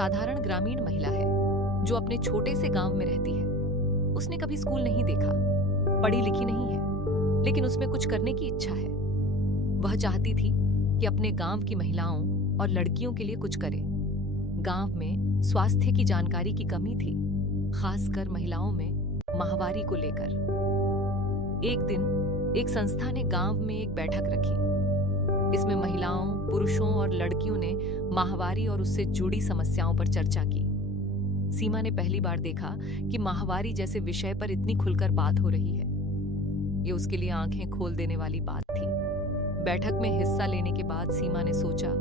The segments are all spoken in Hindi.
साधारण ग्रामीण महिला है जो अपने छोटे से गांव में रहती है। उसने कभी स्कूल नहीं देखा, पढ़ी लिखी नहीं है, लेकिन उसमें कुछ करने की इच्छा है। वह चाहती थी कि अपने गांव की महिलाओं और लड़कियों के लिए कुछ करे। गांव में स्वास्थ्य की जानकारी की कमी थी, खासकर महिलाओं में माहवारी को लेकर। एक दिन एक संस्था ने गांव में एक बैठक रखी। इसमें महिलाओं, पुरुषों और लड़कियों ने माहवारी और उससे जुड़ी समस्याओं पर चर्चा की। सीमा ने पहली बार देखा कि माहवारी जैसे विषय पर इतनी खुलकर बात हो रही है। ये उसके लिए आंखें खोल देने वाली बात थी। बैठक में हिस्सा लेने के बाद सीमा ने सोचा,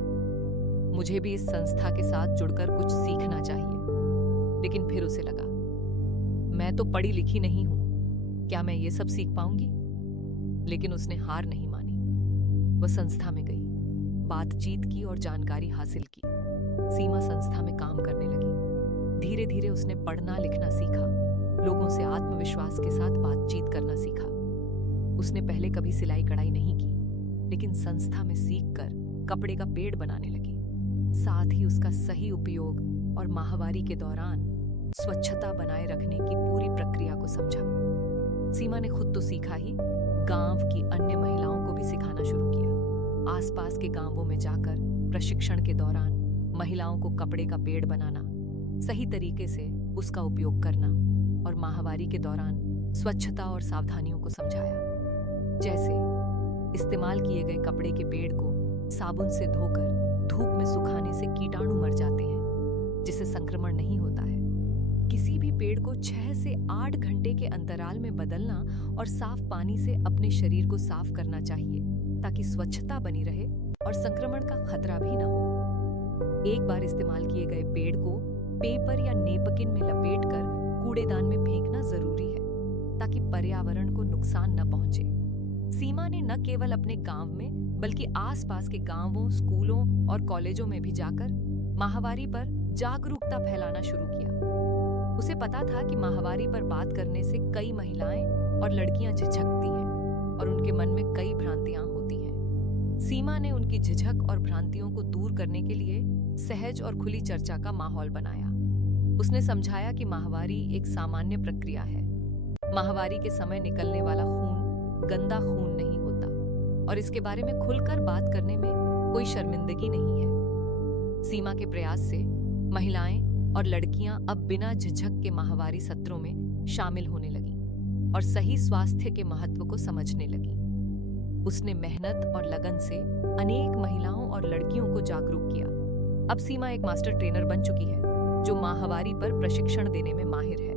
मुझे भी इस संस्था के साथ जुड़कर कुछ सीखना चाहिए। लेकिन फिर उसे लगा, मैं तो पढ़ी लिखी नहीं हूं, क्या मैं ये सब सीख पाऊंगी? लेकिन उसने हार नहीं मानी। वह संस्था में गई, बातचीत की और जानकारी हासिल की। सीमा संस्था में काम करने लगी। धीरे धीरे उसने पढ़ना लिखना सीखा, लोगों से आत्मविश्वास के साथ बातचीत करना सीखा। उसने पहले कभी सिलाई कढ़ाई नहीं की, लेकिन संस्था में सीखकर कपड़े का पेड़ बनाने लगी। साथ ही उसका सही उपयोग और माहवारी के दौरान स्वच्छता बनाए रखने की पूरी प्रक्रिया को समझा। सीमा ने खुद तो सीखा ही, गांव की अन्य महिलाओं को भी सिखाना शुरू किया। आसपास के गांवों में जाकर प्रशिक्षण के दौरान महिलाओं को कपड़े का पेड़ बनाना, सही तरीके से उसका उपयोग करना और माहवारी के दौरान स्वच्छता और सावधानियों को समझाया। जैसे इस्तेमाल किए गए कपड़े के पेड़ को साबुन से धोकर धूप में सुखाने से कीटाणु मर जाते हैं, जिससे संक्रमण नहीं होता है। किसी भी पेड़ को 6 से 8 घंटे के अंतराल में बदलना और साफ पानी से अपने शरीर को साफ करना चाहिए, ताकि स्वच्छता बनी रहे और संक्रमण का खतरा भी न हो। एक बार इस्तेमाल किए गए पेड़ को पेपर या नेपकिन में लपेटकर कूड़ेदान में फेंकना जरूरी है, ताकि पर्यावरण को नुकसान न पहुंचे। सीमा ने न केवल अपने गांव में, बल्कि आसपास के गांवों, स्कूलों और कॉलेजों में भी जाकर माहवारी पर जागरूकता फैलाना शुरू किया। उसे पता था कि माहवारी पर बात करने से कई महिलाएं और लड़कियां झिझकती हैं और उनके मन में कई भ्रांतियां होती हैं। सीमा ने उनकी झिझक और भ्रांतियों को दूर करने के लिए सहज और खुली चर्चा का माहौल बनाया। उसने समझाया कि माहवारी एक सामान्य प्रक्रिया है। माहवारी के समय निकलने वाला खून गंदा खून नहीं होता और इसके बारे में खुलकर बात करने में कोई शर्मिंदगी नहीं है। सीमा के प्रयास से महिलाएं और लड़कियां अब बिना झिझक के माहवारी सत्रों में शामिल होने लगी और सही स्वास्थ्य के महत्व को समझने लगी। उसने मेहनत और लगन से अनेक महिलाओं और लड़कियों को जागरूक किया। अब सीमा एक मास्टर ट्रेनर बन चुकी है, जो माहवारी पर प्रशिक्षण देने में माहिर है।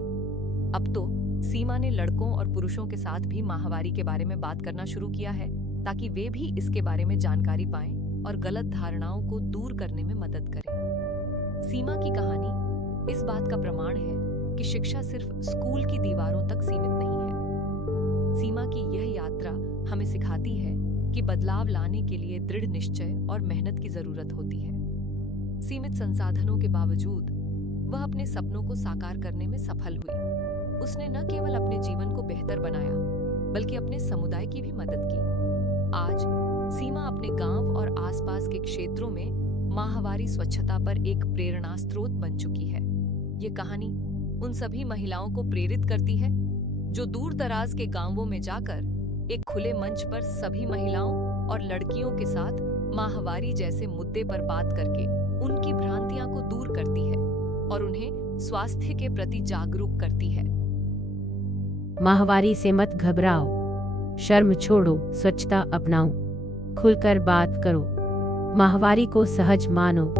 अब तो सीमा ने लड़कों और पुरुषों के साथ भी माहवारी के बारे में बात करना शुरू किया है, ताकि वे भी इसके बारे में जानकारी पाएं और गलत धारणाओं को दूर करने में मदद करें। सीमा की कहानी इस बात का प्रमाण है कि शिक्षा सिर्फ स्कूल की दीवारों तक सीमित नहीं है। सीमा की यह यात्रा हमें सिखाती है कि बदलाव लाने के लिए दृढ़ निश्चय और मेहनत की जरूरत होती है। सीमित संसाधनों के बावजूद वह अपने सपनों को साकार करने में सफल हुई। उसने न केवल अपने जीवन को बेहतर बनाया, बल्कि अपने समुदाय की भी मदद की। आज सीमा अपने गांव और आसपास के क्षेत्रों में माहवारी स्वच्छता पर एक प्रेरणा स्रोत बन चुकी है। ये कहानी उन सभी महिलाओं को प्रेरित करती है जो दूर दराज के गांवों में जाकर एक खुले मंच पर सभी महिलाओं और लड़कियों के साथ माहवारी जैसे मुद्दे पर बात करके उनकी भ्रांतियां को दूर करती है और उन्हें स्वास्थ्य के प्रति जागरूक करती है। माहवारी से मत घबराओ, शर्म छोड़ो, स्वच्छता अपनाओ, खुलकर बात करो, माहवारी को सहज मानो।